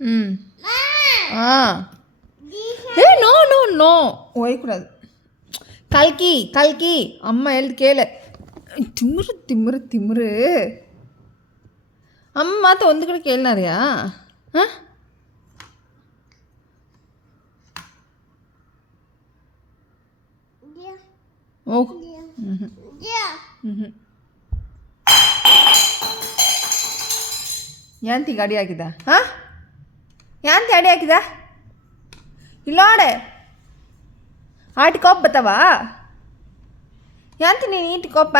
ம் ஆ ஏ no no no ஓயக்கூடாது. கல்கி கல்கி அம்மா எழுது கேளு. திமுரு திமுரு திமுரு అమ్మ మాతో ఉంది కూడా కేಳಿనారయా ಓ ಯಾಂತಿ ಗಾಡಿ ಹಾಕಿದ ಹಾಂ ಯಾಂತಿ ಗಾಡಿ ಹಾಕಿದ ಇಲ್ಲೋಡೆ ಆಟಿ ಕೋಪ್ ಬತ್ತವಾ ಯಾಂತಿ ನೀನು ಈಟಿ ಕೋಪ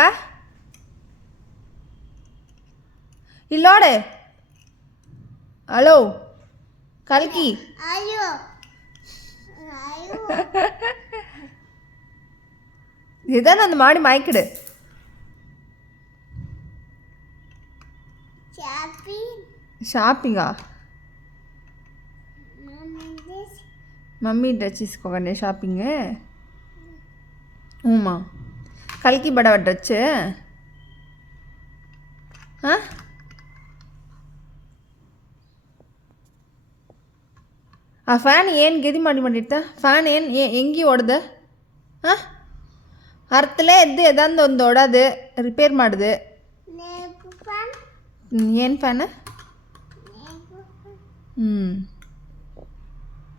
ಇಲ್ಲೋಡೆ ಹಲೋ ಕಲ್ಕಿ ಇದಾನೊಂದು ಮಾಡಿ ಮಾಯ್ಕಿಡು షాపింగా మమ్మీ డ్రెస్ తీసుకోకండి షాపింగ్ ఊమా కల్కి బడవ డ్రెస్ ಆ ಫ್ಯಾನ್ ಏನು ಗೆದಿ ಮಾಡಿರ್ತಾ ಫ್ಯಾನ್ ಏನು ಹೆಂಗೆ ಹೊಡೆದ ಅರ್ಥಲೇ ಎದ್ದು ಎದಂದು ಒಂದು ಹೊಡೋದು ರಿಪೇರ್ ಮಾಡಿದೆ ಏನು ಫ್ಯಾನ್